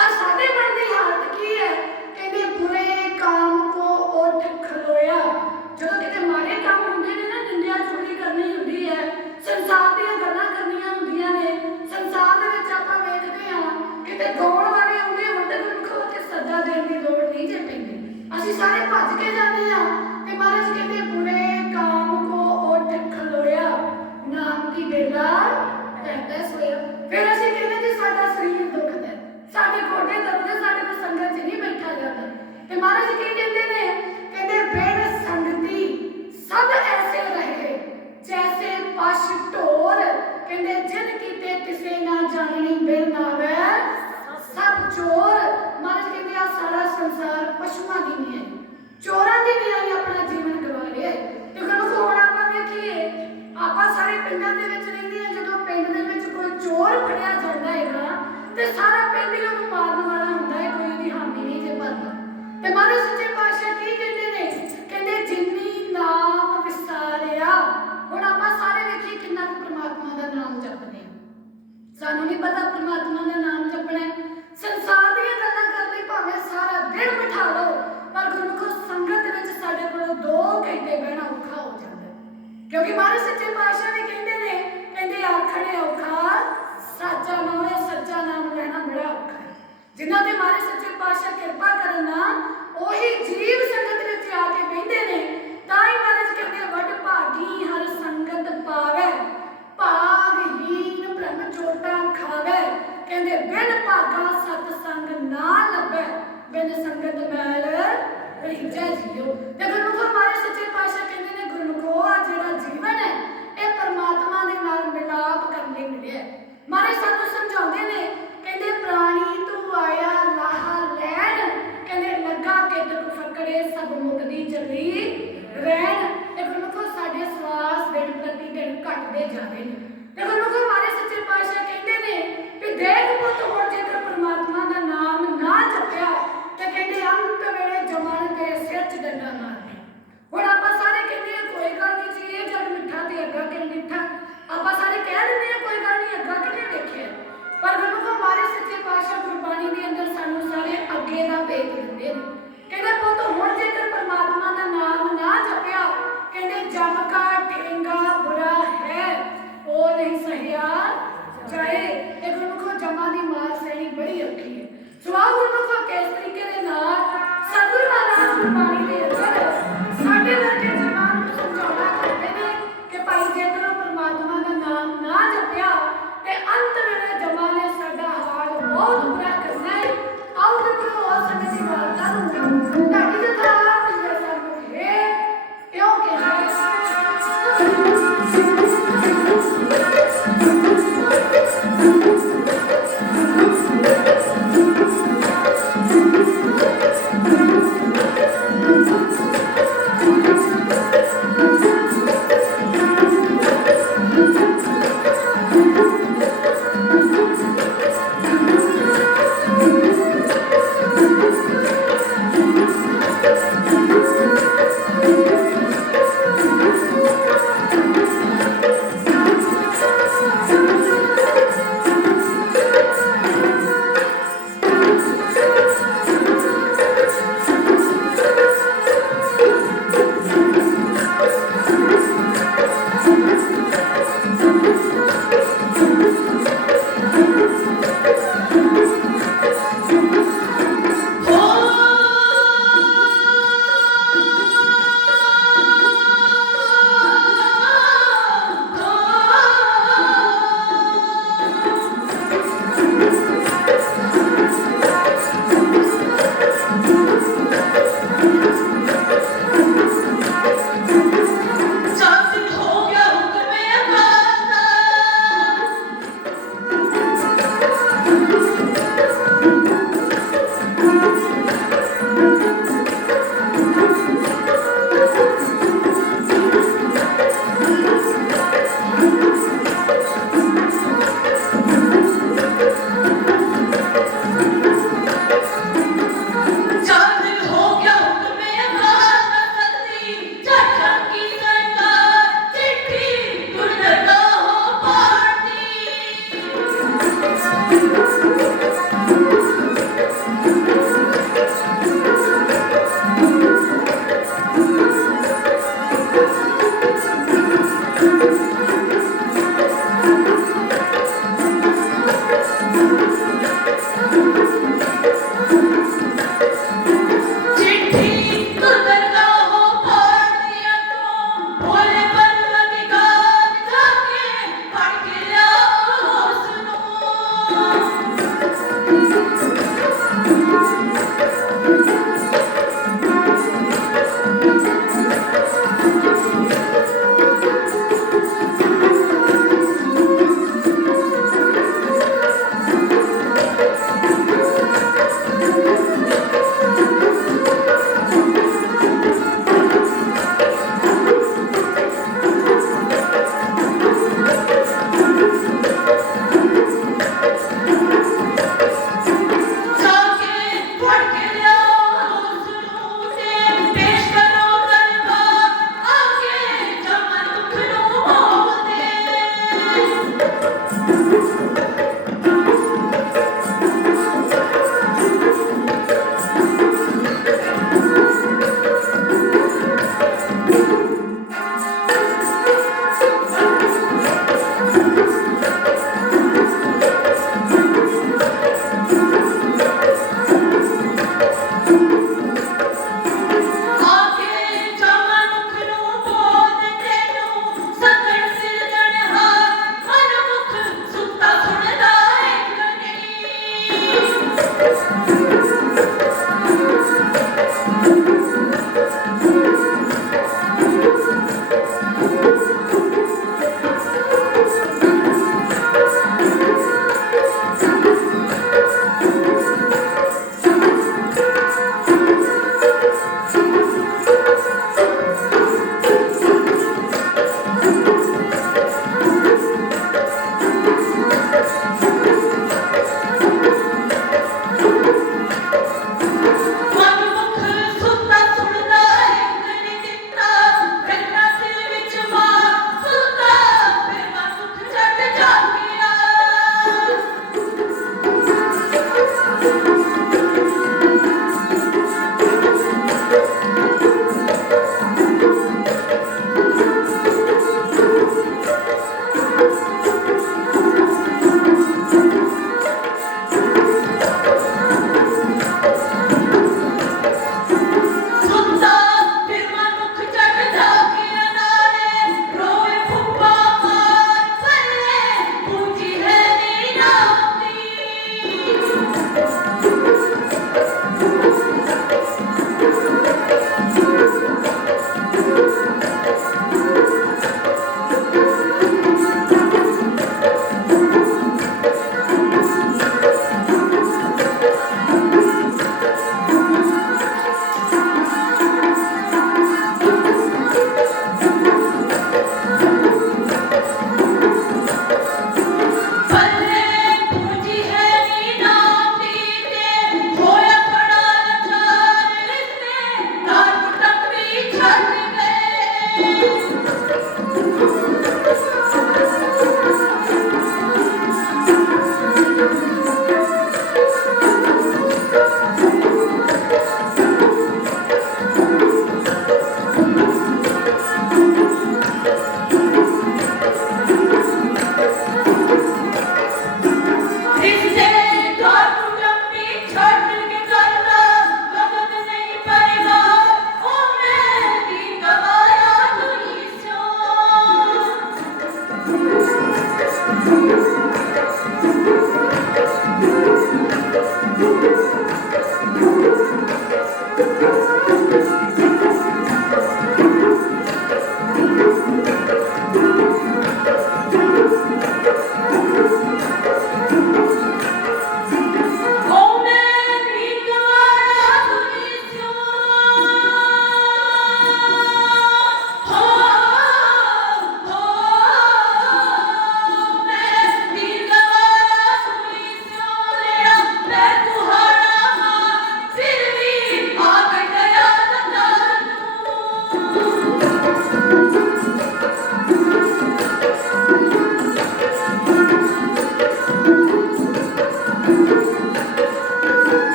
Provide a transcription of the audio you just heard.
ਪਰ ਸਾਡੇ ਮਨ ਦੀ ਹਾਲਤ ਕੀ ਹੈ? ਕਹਿੰਦੇ ਬੁਰੇ ਕਾਮ ਕੋ ਉੱਠ ਖਲੋਇਆ। ਜਦੋਂ ਕਿਤੇ ਮਾੜੇ ਕੰਮ ਹੁੰਦੇ ਨੇ ਨਾ, ਨਿੰਦਿਆ ਚੁਗਲੀ ਕਰਨੀ ਹੁੰਦੀ ਹੈ। ਸੰਸਾਰ ਦੀਆਂ ਗੱਲਾਂ ਕਰਨੀਆਂ ਹੁੰਦੀਆਂ ਨੇ। ਸੰਸਾਰ ਦੇ ਵਿੱਚ ਆਪਾਂ ਵੇਖਦੇ ਹਾਂ, ਕਿਤੇ ਗਾਉਣ ਵਾਲੇ ਆਉਂਦੇ ਹੋਣ ਤੇ ਗੁਰਮੁਖੋ ਤੇ ਸੱਦਾ ਦੇਣ ਦੀ ਲੋੜ ਨਹੀਂ ਜੇ ਪੈਂਦੀ। ਅਸੀਂ ਸਾਰੇ ਭੱਜ ਕੇ ਜਾਂਦੇ ਹਾਂ ਤੇ ਮਹਾਰਾਜ ਕਹਿੰਦੇ, ਬੁਰੇ ਕਾਮ ਕੋ ਉੱਠ ਖਲੋਇਆ। ਨਾਮ ਕੀ ਤੇ ਮਹਾਰਾਜ ਕੀ ਕਹਿੰਦੇ ਨੇ? ਕਹਿੰਦੇ, ਬੇੜ ਸੰਗਤੀ ਸਭ ਐਸੇ ਰਹੇ ਜੈਸੇ ਪਸ਼ ਢੋਰ। ਕਹਿੰਦੇ, ਜਿਨ ਕੀਤੇ ਤਿਸੇ ਨਾ ਜਾਣਨੀ ਬਿਰ ਨਾਵੇ, ਸਭ ਚੋਰ। ਮਹਾਰਾਜ ਕਹਿੰਦੇ ਆ ਸਾਰਾ ਸੰਸਾਰ ਪਸ਼ੂਆਂ ਦੀ ਨਹੀਂ ਹੈ। ਚੋਰਾਂ ਦੀ ਨਹੀਂ ਆਈ, ਆਪਣਾ ਜੀਵਨ ਗਵਾ ਲਿਆ ਤੇ ਫਿਰ ਹੁਣ ਆਪਾਂ ਵੇਖੀਏ, ਆਪਾਂ ਸਾਰੇ ਪਿੰਡਾਂ ਦੇ ਵਿੱਚ ਰਹਿੰਦੇ ਹਾਂ, ਜਦੋਂ ਪਿੰਡ ਦੇ ਵਿੱਚ ਕੋਈ ਚੋਰ ਫੜਿਆ ਜਾਂਦਾ ਹੈਗਾ, ਤੇ ਸਾਰਾ ਪਿੰਡ ਹੀ ਉਹਨੂੰ ਮਾਰਨ ਵਾਲਾ ਹੁੰਦਾ ਤੇ ਮਹਾਰਾਜ ਸੱਚੇ ਪਾਤਸ਼ਾਹ ਕੀ ਕਹਿੰਦੇ ਨੇ? ਕਹਿੰਦੇ, ਜਿੰਨੀ ਨਾਮ ਵਿਸਾਰਿਆ, ਹੁਣ ਆਪਾਂ ਸਾਰੇ ਵੇਖੀਏ ਕਿੰਨਾ ਕੁ ਪ੍ਰਮਾਤਮਾ ਦਾ ਨਾਮ ਜਪਦੇ ਹਾਂ ਸਾਨੂੰ ਨਹੀਂ ਪਤਾ ਪ੍ਰਮਾਤਮਾ ਦਾ ਨਾਮ ਜਪਣਾ ਸੰਸਾਰ ਦੀਆਂ ਗੱਲਾਂ ਕਰਨ ਭਾਵੇਂ ਸਾਰਾ ਦਿਨ ਬਿਠਾ ਲਓ, ਪਰ ਗੁਰਮੁਖ ਸੰਗਤ ਵਿੱਚ ਸਾਡੇ ਕੋਲੋਂ 2 ਘੰਟੇ ਬਹਿਣਾ ਔਖਾ ਹੋ ਜਾਂਦਾ ਕਿਉਂਕਿ ਮਹਾਰਾਜ ਸੱਚੇ ਪਾਤਸ਼ਾਹ ਵੀ ਕਹਿੰਦੇ ਨੇ, ਕਹਿੰਦੇ ਆਖਣੇ ਔਖਾ, ਸੱਚਾ ਨਾਮ ਹੈ, ਸੱਚਾ ਨਾਮ ਲੈਣਾ ਬੜਾ ਔਖਾ। ਜਿਨ੍ਹਾਂ ਤੇ ਮਹਾਰਾਜ ਸੱਚੇ ਪਾਤਸ਼ਾਹ ਕਿਰਪਾ ਕਰਨ ਨਾ ਉਹੀ ਜੀਵ ਸੰਗਤ ਵਿੱਚ ਆ ਕੇ ਬਹਿੰਦੇ ਨੇ, ਤਾਂ ਹੀ ਮਹਾਰਾਜ ਕਹਿੰਦੇ ਵੱਡ ਭਾਗੀ ਹਰ ਸੰਗਤ ਪਾਵੇ ਭਾਗਹੀਨ ਬ੍ਰਹਮ ਚੋਟਾ ਖਾਵੇ ਕਹਿੰਦੇ, ਬਿਨ ਭਾਗਾ ਸਤ ਸੰਗ ਨਾ ਲੱਭੇ, ਬਿਨ ਸੰਗਤ ਮੈਲ ਰਿਜੈ ਜੀਓ ਤੇ ਗੁਰਮੁਖੋ ਮਾਰੇ ਸੱਚੇ ਪਾਤਸ਼ਾਹ ਕਹਿੰਦੇ ਨੇ, ਗੁਰਮੁਖੋ, ਆ ਜਿਹੜਾ ਜੀਵਨ ਹੈ, ਇਹ ਪਰਮਾਤਮਾ ਦੇ ਨਾਲ ਮਿਲਾਪ ਕਰਨ ਲਈ ਮਿਲਿਆ ਹੈ। ਮਾਰੇ Amen.